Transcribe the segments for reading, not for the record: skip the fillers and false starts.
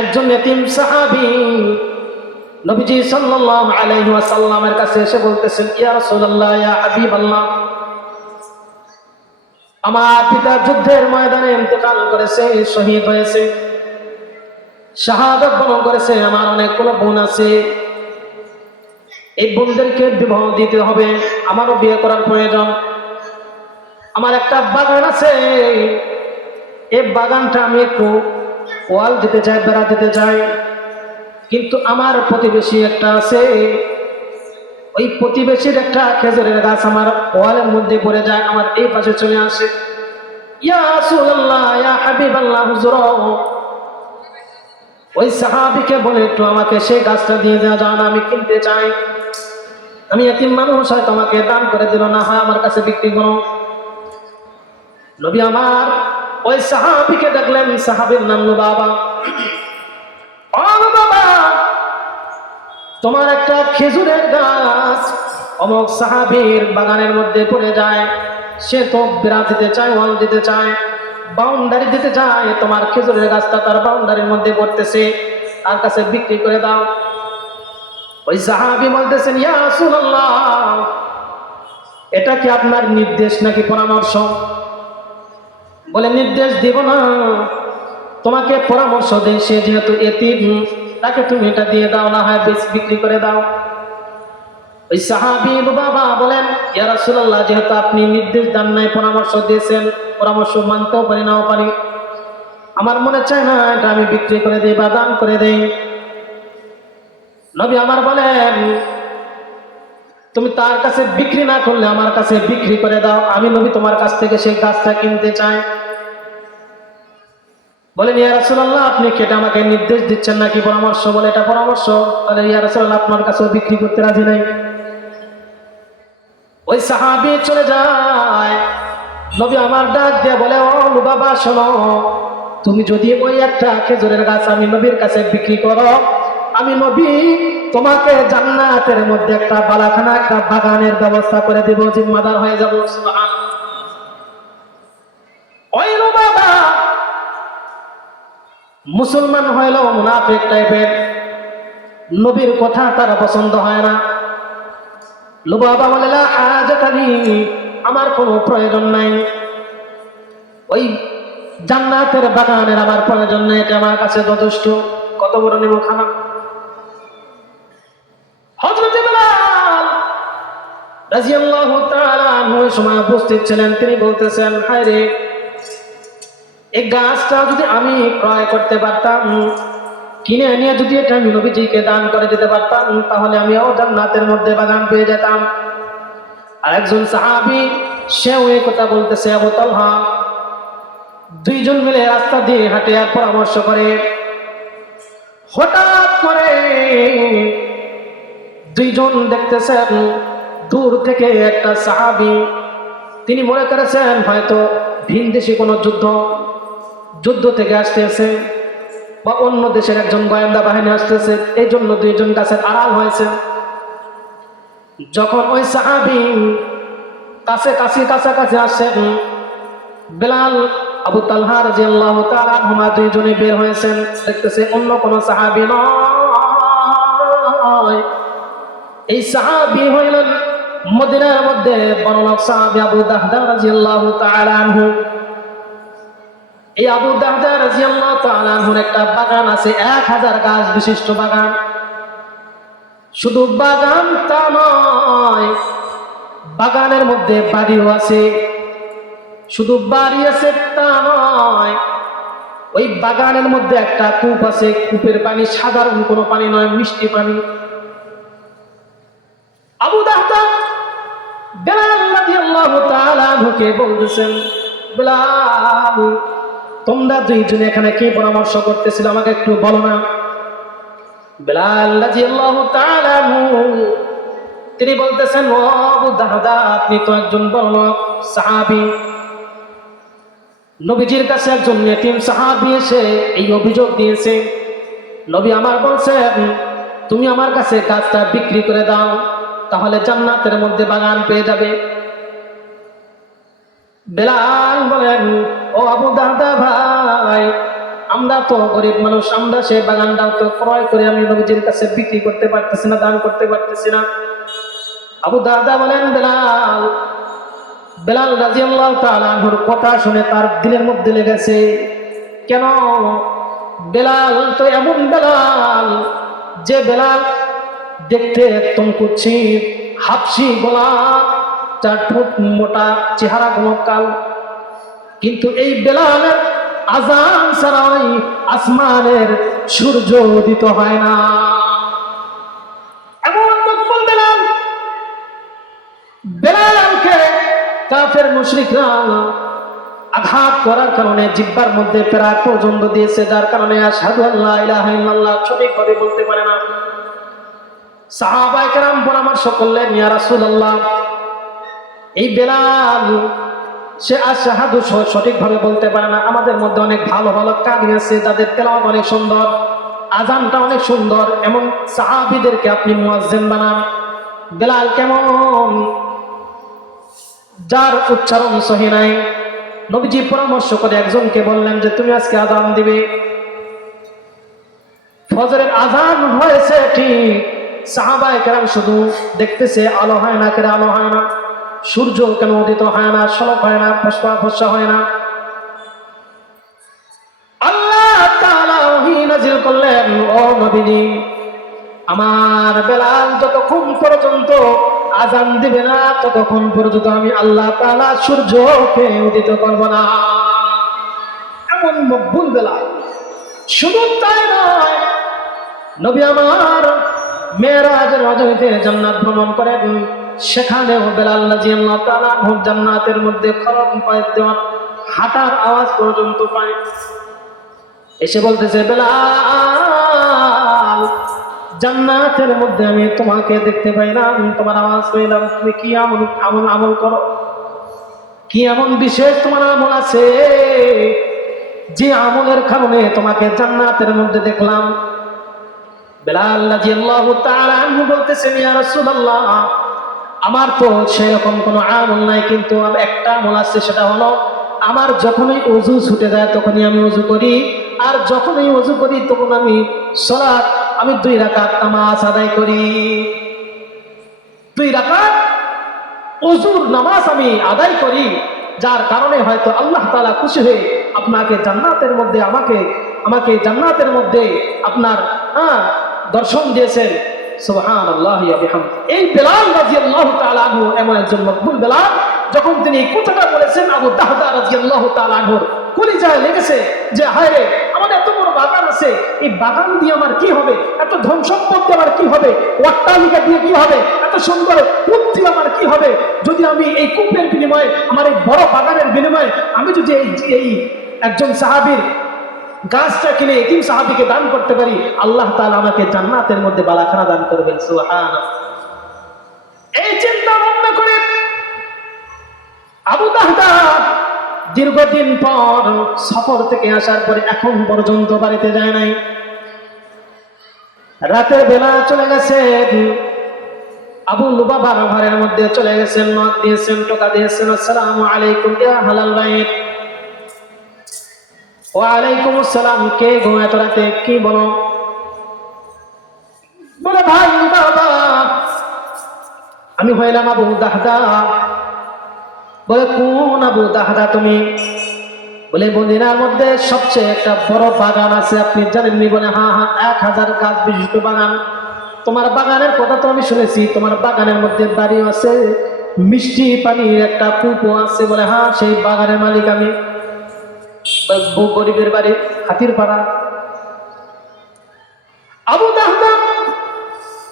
একজন ইতিম সাহাবী নবীজি সাল্লাল্লাহু আলাইহি ওয়াসাল্লামের কাছে এসে বলতেছেন, ইয়া রাসূলুল্লাহ, ইয়া হাবিবাল্লাহ, আমার পিতা যুদ্ধের ময়দানে ইন্তেকাল করেছে, শহীদ হয়েছে, শাহাদাত বরণ করেছে। আমার অনেকগুলো বোন আছে, এই বোনদেরকে বিবাহ দিতে হবে, আমারও বিয়ে করার প্রয়োজন। আমার একটা বাগান আছে, এই বাগানটা আমি একটু ওয়াল দিতে চাই, বেড়া দিতে চাই, কিন্তু আমার প্রতিবেশী একটা আছে, ওই প্রতিবেশীর একটা খেজুরের গাছ আমার ওয়ালের মধ্যে পড়ে যায়, আমার এই পাশে চলে আসে। ইয়া রাসূলুল্লাহ, ইয়া হাবিবাল্লাহ, হুজুর, ওই সাহাবীকে বলে একটু আমাকে সেই গাছটা দিয়ে দেওয়া যায় না, আমি কিনতে চাই। আমি এতিম মানুষ, হয়তো আমাকে দান করে দিল, না হয় আমার কাছে বিক্রি করো। নবী আমার ওই সাহাবীকে দেখলেন, সাহাবীর নাম লুবাবা। ও বাবা, তোমার একটা খেজুরের গাছ অমুক সাহাবীর বাগানের মধ্যে পড়ে যায়, সে তো বেড়া দিতে চায়, ওয়াল দিতে চায়, বাউন্ডারি দিতে চায়, তোমার খেজুরের গাছটা তার বাউন্ডারির মধ্যে পড়তেছে, তার কাছে বিক্রি করে দাও। ওই সাহাবী বলতেছেন, ইয়া রাসূলুল্লাহ, এটা কি আপনার নির্দেশ নাকি পরামর্শ? বলে, নির্দেশ দিব না, তোমাকে পরামর্শ দেই, সে যেহেতু এতিম, তাকে তুমি এটা দিয়ে দাও, না হয় বিক্রি করে দাও। ওই সাহাবী বাবা বলেন, ইয়া রাসূলুল্লাহ, যেহেতু আপনি নির্দেশ দেন নাই, পরামর্শ দিয়েছেন, পরামর্শ মানতেও পারি, নাও পারি, আমার মনে চায় না এটা আমি বিক্রি করে দিই বা দান করে দেই। নবী আমার বলেন, তুমি তার কাছে বিক্রি না করলে আমার কাছে বিক্রি করে দাও, আমি নবী তোমার কাছ থেকে সেই গাছটা কিনতে চাই। বলেন, ইয়া রাসূলুল্লাহ, আপনি কি এটা আমাকে নির্দেশ দিচ্ছেন নাকি পরামর্শ? বলে, এটা পরামর্শ। তাহলে ইয়া রাসূলুল্লাহ, আপনার কাছে বিক্রি করতে রাজি নাই। ওই সাহাবী চলে যায়। নবী আমার ডাক দিয়ে বলে, ও বাবা শোনো, তুমি যদি ওই একটা খেজুরের গাছ আমি নবীর কাছে বিক্রি করো, আমি নবী তোমাকে জান্নাতের মধ্যে একটা বালাখানা, একটা বাগানের ব্যবস্থা করে দিব, জিম্মাদার হয়ে যাব। সুবহানাল্লাহ। ওই বাবা মুসলমান হইলেও মুনাফিক টাইপের, নবীর কথা তার পছন্দ হয় না। লুবাবা বলে, লা হাজাতা লি, আমার কোনো প্রয়োজন নাই, ওই জান্নাতের বাগানের আমার প্রয়োজন নেই, এটা আমার কাছে যথেষ্ট। কত বড় নেবো খানা। হযরত বিলাল রাদিয়াল্লাহু তাআলা আনহু সময় উপস্থিত ছিলেন। তিনি বলতেছেন, হায় রে, এই গাছটা যদি আমি ক্রয় করতে পারতাম, কিনে নিয়ে যদি এটা আমি নবীজিকে দান করে দিতে পারতাম, তাহলে আমিও জান্নাতের মধ্যে বাগান পেয়ে যেতাম। আর একজন সাহাবী, সেও এই কথা বলতেছে, আবু তালহা। দুইজন মিলে রাস্তা দিয়ে হাঁটে আর পরামর্শ করে। হঠাৎ করে দুইজন দেখতেছেন দূর থেকে একটা সাহাবী, তিনি মনে করেছেন হয়তো ভিনদেশী কোনো যুদ্ধ থেকে আসতেছে, বা অন্য দেশের একজন গোয়েন্দা বাহিনী আসতেছে, এই জন্য দুইজন গাছের আড়াল হয়েছে। যখন ওই সাহাবী কাছাকাছি আসছেন, বিলাল, আবু তালহা রাদিয়াল্লাহু তাআলা আনহুমা দুইজনে বের হয়েছেন, দেখতেছে অন্য কোন সাহাবী নয়, এই সাহাবী হইলেন মদিনার মধ্যে বড়লোক সাহাবী আবু দাহদা রাদিয়াল্লাহু তাআলা আনহু। এই আবু দাহদা রাদিয়াল্লাহু তাআলা আনহুর একটা বাগান আছে, 1000 গাছ বিশিষ্ট বাগান। শুধু বাগান তা নয়, বাগানের মধ্যে বাড়িও আছে। শুধু বাড়ি আছে তা নয়, ওই বাগানের মধ্যে একটা কূপ আছে, কূপের পানি সাধারণ কোনো পানি নয়, মিষ্টি পানি। আবু দাহদা বিলাল রাদিয়াল্লাহু তাআলা আনহুকে বলতেছেন, বিলাল, তোমরা দুইজনে এখানে কি পরামর্শ করতেছিল আমাকে একটু বলো না। বিলাল রাদিয়াল্লাহু তাআলা আনহু তিনি বলতেছেন, ও আবু দাহদা, আপনি তো একজন বড় সাহাবী, নবীজির কাছে একজন ইতিম সাহাবী এসে এই অভিযোগ দিয়েছে। নবী আমার বলছেন, তুমি আমার কাছে গাছটা বিক্রি করে দাও, তাহলে জান্নাতের মধ্যে বাগান পেয়ে যাবে। বিলাল বলেন, ও আবু দাহদা ভাই, আমরা তো গরিব মানুষ, আমরা সে বাগানটাও তো ক্রয় করে আমি নবীজির কাছে বিক্রি করতে পারতেছি না, দান করতে পারতেছি না। আবু দারদা বলেন, বেলাল বেলাল রাদিয়াল্লাহু তাআলা আনহুর কথা শুনে তার দিলের মধ্যে লেগেছে। কেন? বেলাল তো এমন বেলাল, যে বেলাল দেখতে একদম কুৎসিত, হাফসি গলা, 4 ফুট মোটা, চেহারা কোনো কাল, কিন্তু এই বেলালের আজান ছাড়াই আসমানের সূর্য উদিত হয় না। এমন মকবুল বেলাল। বেলালকে কাফের মুশরিকরা আঘাত করার কারণে জিহ্বার মধ্যে প্রাগ পর্যন্ত দিয়েছে, যার কারণে আশহাদু আল্লা ইলাহা ইল্লাল্লাহ সঠিকভাবে বলতে পারে না। সাহাবায়ে কেরাম পরামর্শ করলেন, ইয়া রাসূলুল্লাহ, এই বেলাল সে আশহাদু সঠিকভাবে বলতে পারে না, আমাদের মধ্যে অনেক ভালো ভালো কারি আছে, তাদের তেলাওয়াত অনেক সুন্দর, আজানটা অনেক সুন্দর, এমন সাহাবীদেরকে আপনি মুয়াজ্জিন বানান। বেলাল কেমন, যার উচ্চারণ সহি নাই। নবীজি পরামর্শ করে একজনকে বললেন যে তুমি আজকে আজান দিবে। ফজরের আজান হয়েছে ঠিক, সাহাবায়ে কেরাম শুধু দেখতেছে, আলো হয় না, কেন আলো হয় না, সূর্য কেন উদিত হয় না, শরৎ হয় না, ফসফা হয় না। আল্লাহ তাআলা ওহী নাযিল করলেন, ও নবীজি, আমার বেলাল যতক্ষণ পর্যন্ত আজান দিবে না ততক্ষণ পর্যন্ত আমি আল্লাহ তাআলা সূর্যকে উদিত করব না। এমন মকবুল বেলাল। শুধু তাই নয়, নবী আমার মেরাজের রজনীতে জান্নাত ভ্রমণ করেন, সেখানেও বেলাল রাদিয়াল্লাহু তাআলা জান্নাতের মধ্যে খরম পায়ের দেওয়া হাঁটার আওয়াজ পর্যন্ত পায়। এসে বলতেছে, বেলাল, জান্নাতের মধ্যে আমি তোমাকে দেখতে পাইলাম, তোমার আওয়াজ পাইলাম, তুমি কি আমল করো, কি এমন বিশেষ তোমার আমল আছে যে আমলের কারণে তোমাকে জান্নাতের মধ্যে দেখলাম? বেলাল রাদিয়াল্লাহু তাআলা আনহু বলতেছেন, ইয়া রাসূলুল্লাহ, আমার তো সেরকম কোনো আমল নাই, কিন্তু একটা আমল আছে, সেটা হলো আমার যখনই ওযু ছুটে যায় তখনই আমি ওযু করি, আর যখনই ওযু করি তখন আমি সালাত, আমি 2 রাকাত নামাজ আদায় করি। 2 রাকাত ওযুর নামাজ আমি আদায় করি, যার কারণে হয়তো আল্লাহ তাআলা খুশি হয়ে আপনাকে জান্নাতের মধ্যে আমাকে জান্নাতের মধ্যে আপনার দর্শন দিয়েছেন। সুবহানাল্লাহি ওয়া বিহামদিহি। এই বেলাল রাদিয়াল্লাহু তাআলা আনহু এমন একজন মকবুল বেলাল, যখন তিনি এই কথাটা বলেছেন, আবু দাহদা রাদিয়াল্লাহু তাআলা আনহুর কলিজায় লেগেছে যে হায় রে, আমার এত বড় বাগান আছে, এই বাগান দিয়ে আমার কি হবে, এত ধন সম্পদ দিয়ে আমার কি হবে, অট্টালিকা দিয়ে কি হবে, এত সুন্দর কূপ দিয়ে আমার কি হবে, যদি আমি এই কূপের বিনিময়ে, আমার এই বড় বাগানের বিনিময়ে আমি যদি এই একজন সাহাবীর গাছটা কিনে এতিম সাহাবীকে দান করতে পারি, আল্লাহ তাআলা আমাকে জান্নাতের মধ্যে বালাখানা দান করবেন। সুবহানাল্লাহ। এই চিন্তা ভাবনা করে আবু দাহদা দীর্ঘদিন পর সফর থেকে আসার পরে এখন পর্যন্ত বাড়িতে যায় নাই। রাতের বেলা চলে গেছে, আবু লুবাবার ঘরের মধ্যে চলে গেছেন, নক দিয়েছেন, টোকা দিয়েছেন, আসসালামু আলাইকুম ইয়া হালাল বাইত। ওয়ালাইকুম আসসালাম, কে গো এত রাতে, কি বলো? বলে, ভাই বাবা, আমি হইলাম আবু দাহদা। বলে, কোন আবু দাহদা তুমি? বলে, মদিনার মধ্যে সবচেয়ে একটা বড় বাগান আছে, আপনি জানেননি? বলে, হ্যাঁ হ্যাঁ, 1000 গাছ বিশিষ্ট বাগান। তোমার বাগানের কথা তো আমি শুনেছি, তোমার বাগানের মধ্যে বাড়িও আছে, মিষ্টি পানির একটা কূপও আছে। বলে, হ্যাঁ, সেই বাগানের মালিক আমি। গরিবের বাড়ি, হাতির পাড়া। আবু দাহদা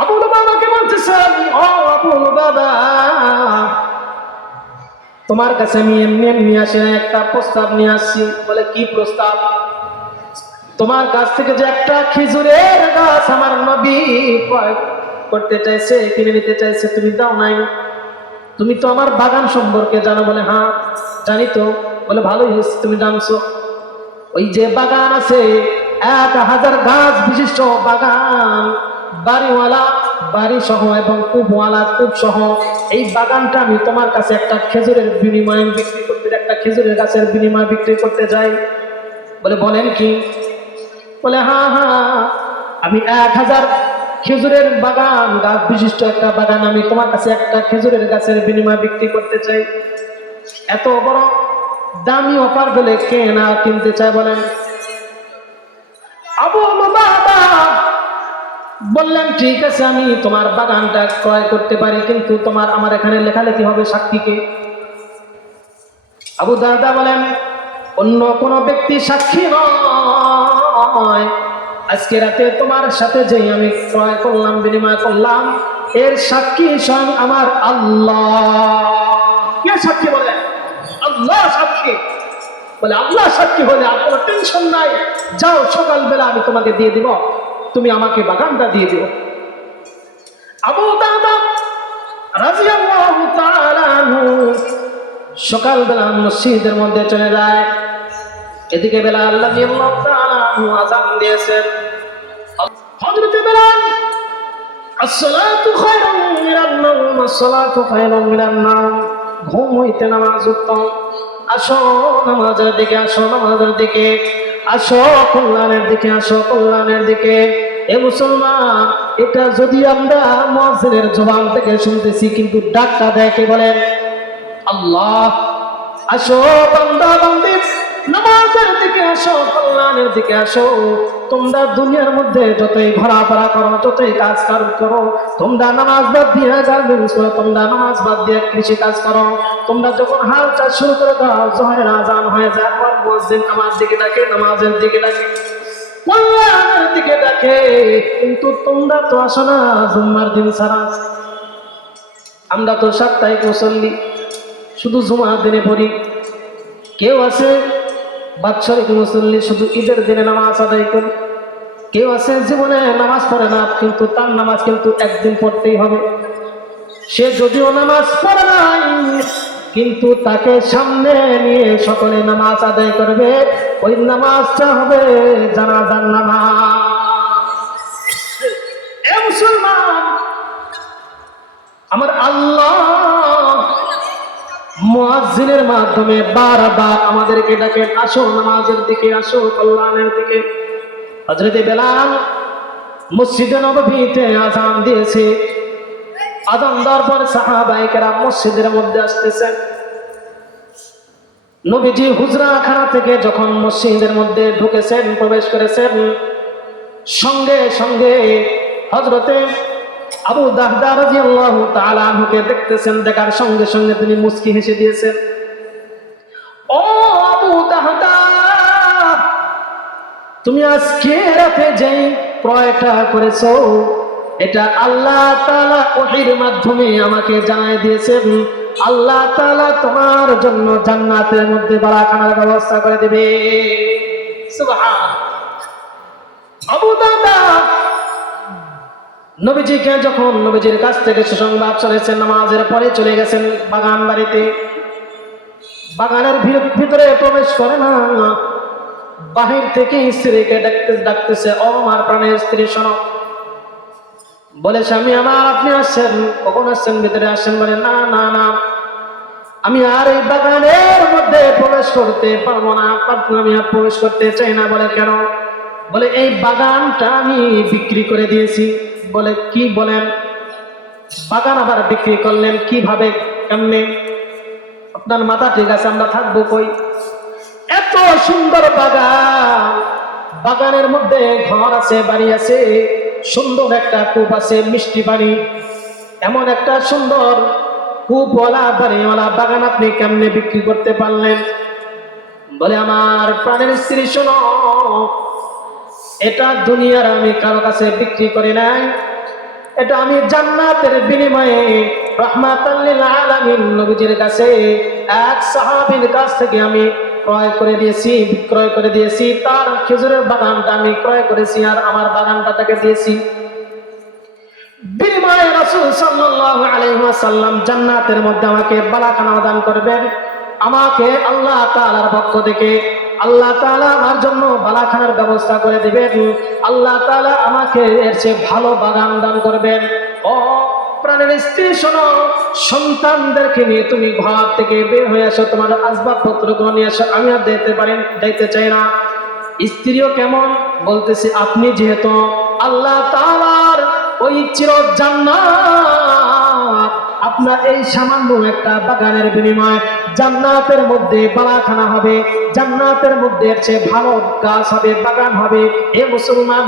আবু লুবাবাকে বলতেছেন, ও আবু লুবাবা, তোমার কাছে আমি এমনি এমনি আসি না, একটা প্রস্তাব নিয়ে আসছি। বলে, কি প্রস্তাব? তোমার কাছ থেকে যে একটা খেজুরের গাছ আমার নবী ক্রয় করতে চাইছে, কিনে নিতে চাইছে, তুমি দাও নাই। তুমি তো আমার বাগান সম্পর্কে জানো? বলে, হ্যাঁ জানি তো। বলে, ভালোই হয়েছে তুমি জানছো। ওই যে বাগান আছে, 1000 গাছ বিশিষ্ট বাগান, বাড়িওয়ালা বাড়ি সহ এবং কূপওয়ালা কূপ সহ, এই বাগানটা আমি তোমার কাছে একটা খেজুরের বিনিময়ে বিক্রি করতে, একটা খেজুরের গাছের বিনিময়ে বিক্রি করতে চাই। বলে বলেন কি? বলে হ্যাঁ হ্যাঁ, আমি 1000 খেজুরের বাগান, গাছ বিশিষ্ট একটা বাগান আমি তোমার কাছে একটা খেজুরের গাছের বিনিময়ে বিক্রি করতে চাই। এত বড় দামি অফার বলে কে না কিনতে চায় বলেন? আবু লুবাবা বললেন ঠিক আছে, আমি তোমার বাগানটা ক্রয় করতে পারি, কিন্তু তোমার আমার এখানে লেখালেখি হবে সাক্ষীকে। আবু দারদা বলেন অন্য কোন ব্যক্তি সাক্ষী নয়, আজকে রাতে তোমার সাথে যে আমি ক্রয় করলাম, বিনিময় করলাম, এর সাক্ষী স্বয়ং আমার আল্লাহ। কে সাক্ষী? বলে আল্লাহ সাক্ষী। বলে আল্লাহ সাক্ষী হলে আর কোনো টেনশন নাই, যাও সকালবেলা আমি তোমাকে দিয়ে দিব, তুমি আমাকে বাগানটা দিয়ে দিও। আবু দারদা রাদিয়াল্লাহু তাআলা আনহু সকালবেলা মসজিদের মধ্যে চলে যায়। এদিকে বেলাল রাদিয়াল্লাহু তাআলা আনহু আযান দিয়েছেন। হযরত বেলাল আসসালাতু খায়রুম মিনান নাওম, আসসালাতু খায়রুম মিনান নাওম, ঘুম হইতে নামাজ উত্তম। আসো নামাজের দিকে, আসো নামাজের দিকে, আসো কল্যাণের দিকে, আসো কল্যাণের দিকে। এ মুসলমান, এটা যদি আমরা মুয়াজ্জিনের জবান থেকে শুনতেছি, কিন্তু ডাকটা দেয় কে বলেন? আল্লাহ। আসো বান্দা বান্দি, নামাজের দিকে আসো, কল্যাণের দিকে আসো। তোমরা দুনিয়ার মধ্যে যতই ঘোরাফেরা করো, যতই কাজ করো, তোমরা নামাজ বাদ দিয়ে গার্মেন্টস করো, তোমরা নামাজ বাদ দিয়ে কৃষি কাজ করো, তোমরা যখন হাল চাষ শুরু করে দাও, জোহরের আজান হয়ে যায়, পর মুয়াজ্জিন নামাজ দিকে ডাকে, নামাজের দিকে ডাকে, কল্যাণের দিকে ডাকে, কিন্তু তোমরা তো আসো না জুম্মার দিন ছাড়া। আমরা তো সাপ্তাহিক মুসল্লি, শুধু জুমার দিনে পড়ি। কেউ আছে বাৎসরিক মুসল্লি, শুধু ঈদের দিনে নামাজ আদায় করি। কেউ আছে জীবনে নামাজ পড়ে না, কিন্তু তার নামাজ কিন্তু একদিন পড়তেই হবে। সে যদিও নামাজ পড়ে নাই, কিন্তু তাকে সামনে নিয়ে সকলে নামাজ আদায় করবে, ওই নামাজটা হবে জানাজার নামাজ। এ মুসলমান, আমার আল্লাহ মুয়াজ্জিনের মাধ্যমে বারবার আমাদেরকে ডাকেন, আসো নামাজের দিকে, আসো কল্যাণের দিকে। হযরত বেলাল মসজিদে নববীতে আযান দিয়েছে। আযান দেওয়ার পর সাহাবায়ে কেরাম মসজিদের মধ্যে আসতেছেন। নবীজি হুজরাখানা থেকে যখন মসজিদের মধ্যে ঢুকেছেন, প্রবেশ করেছেন, সঙ্গে সঙ্গে হযরতে আবু দারদা রাদিয়াল্লাহু তাআলা আনহুকে দেখতেছেন। দেখার সঙ্গে সঙ্গে তিনি মুস্কি হেসে দিয়েছেন। ও আবু দারদা, তুমি আজকে রাতে যেই ক্রয়টা করেছো, এটা আল্লাহ তাআলা ওহীর মাধ্যমে আমাকে জানায় দিয়েছেন। আল্লাহ তাআলা তোমার জন্য জান্নাতের মধ্যে বালাখানার ব্যবস্থা করে দেবে। সুবহানাল্লাহ। আবু দারদা নবীজিকে যখন নবীজির কাছ থেকে সুসংবাদ চলেছেন, নামাজের পরে চলে গেছেন বাগান বাড়িতে। বাগানের ভিতরে প্রবেশ করে না, বাহির থেকে স্ত্রীকে ডাকতেছে, ও আমার প্রাণের স্ত্রী শোনো। বলে স্বামী আমার, আপনি আসছেন? কখন আসছেন? ভিতরে আসছেন। বলে না না না, আমি আর এই বাগানের মধ্যে প্রবেশ করতে পারবো না, আমি আর প্রবেশ করতে চাই না। বলে কেন? বলে এই বাগানটা আমি বিক্রি করে দিয়েছি। বলে কি বলেন? বাগান আবার বিক্রি করলেন কিভাবে, কেমনে? আপনার মাথা ঠিক আছে? আমরা থাকবো কই? এত সুন্দর বাগান, বাগানের মধ্যে ঘর আছে, বাড়ি আছে, সুন্দর একটা কূপ আছে, মিষ্টি পানি, এমন একটা সুন্দর কূপওয়ালা বাড়িওয়ালা বাগান আপনি কেমনে বিক্রি করতে পারলেন? বলে আমার প্রাণের স্ত্রী শোনো, এটা দুনিয়ার আমি কারো কাছে বিক্রি করি নাই, এটা আমি জান্নাতের বিনিময়ে রাহমাতাল লিল আলামিন নবীজির কাছে এক সাহাবীর কাছ থেকে আমি ক্রয় করে দিয়েছি, বিক্রয় করে দিয়েছি। তার খেজুরের বাগানটা আমি ক্রয় করেছি, আর আমার বাগানটা তাকে দিয়েছি। বিনিময়ে রাসূল সাল্লাল্লাহু আলাইহি ওয়াসাল্লাম জান্নাতের মধ্যে আমাকে বালাখানা দান করবেন। আমাকে আল্লাহ তাআলার পক্ষ থেকে আল্লাহ তাআলা আমার জন্য বালাখানার ব্যবস্থা করে দিবেন। আল্লাহ তাআলা আমাকে এর চেয়ে ভালো বাগান দান করবেন। ও প্রাণের স্ত্রী শোনো, সন্তানদেরকে নিয়ে তুমি ঘর থেকে বের হয়ে আসো, তোমার আসবাবপত্রগুলো নিয়ে আসো। আমি আর যেতে চাই না। স্ত্রীও কেমন? বলতেছে আপনি যেহেতু আল্লাহ তাআলার ওই চির জান্নাত, আপনার এই সামান্য একটা বাগানের বিনিময়ে জান্নাতের মধ্যে বালাখানা হবে, জান্নাতের মধ্যে এর চেয়ে ভালো গাছ হবে, বাগান হবে। এ মুসলমান,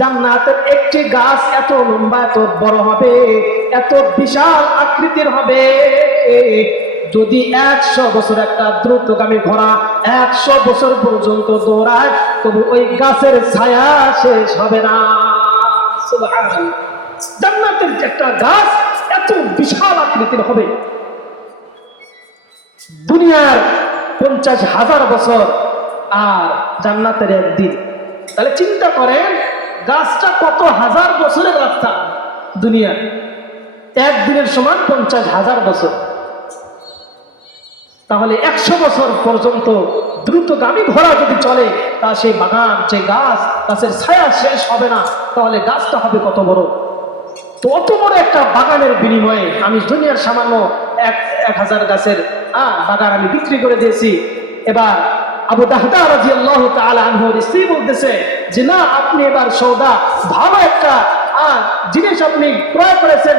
জান্নাতের একটি গাছ এত লম্বা, এত বড় হবে, এত বিশাল আকৃতির হবে, যদি 100 বছর একটা দ্রুতগামী ঘোড়া 100 বছর পর্যন্ত দৌড়ায়, তবু ওই গাছের ছায়া শেষ হবে না। সুবহানাল্লাহ। জান্নাতের একটা গাছ এত বিশাল আকৃতির হবে, দুনিয়ার 50,000 বছর আর জান্নাতের একদিন। তাহলে চিন্তা করেন গাছটা কত হাজার বছরের রাস্তা। দুনিয়া একদিনের সমান 50,000 বছর। তাহলে 100 বছর পর্যন্ত দ্রুতগামী ঘোড়া যদি চলে, তা সেই বাগান, যে গাছ, গাছের ছায়া শেষ হবে না। তাহলে গাছটা হবে কত বড়। তো অত বড় একটা বাগানের বিনিময়ে আমি দুনিয়ার সামান্য 1000 গাছের বাগান আমি বিক্রি করে দিয়েছি। এবার আবু দাহদা রাদিয়াল্লাহু তাআলা আনহুর স্ত্রী বলতেছে যে না, আপনি এবার সওদা ভালো একটা জিনিস আপনি ক্রয় করেছেন,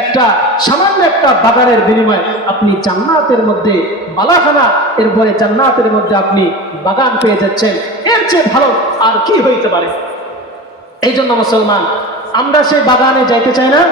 একটা সামান্য একটা বাগানের বিনিময়ে আপনি জান্নাতের মধ্যে বালাখানা, এরপরে জান্নাতের মধ্যে আপনি বাগান পেয়ে যাচ্ছেন, এর চেয়ে ভালো আর কি হইতে পারে। এই জন্য মুসলমান, আমরা সেই বাগানে যাইতে চাই না।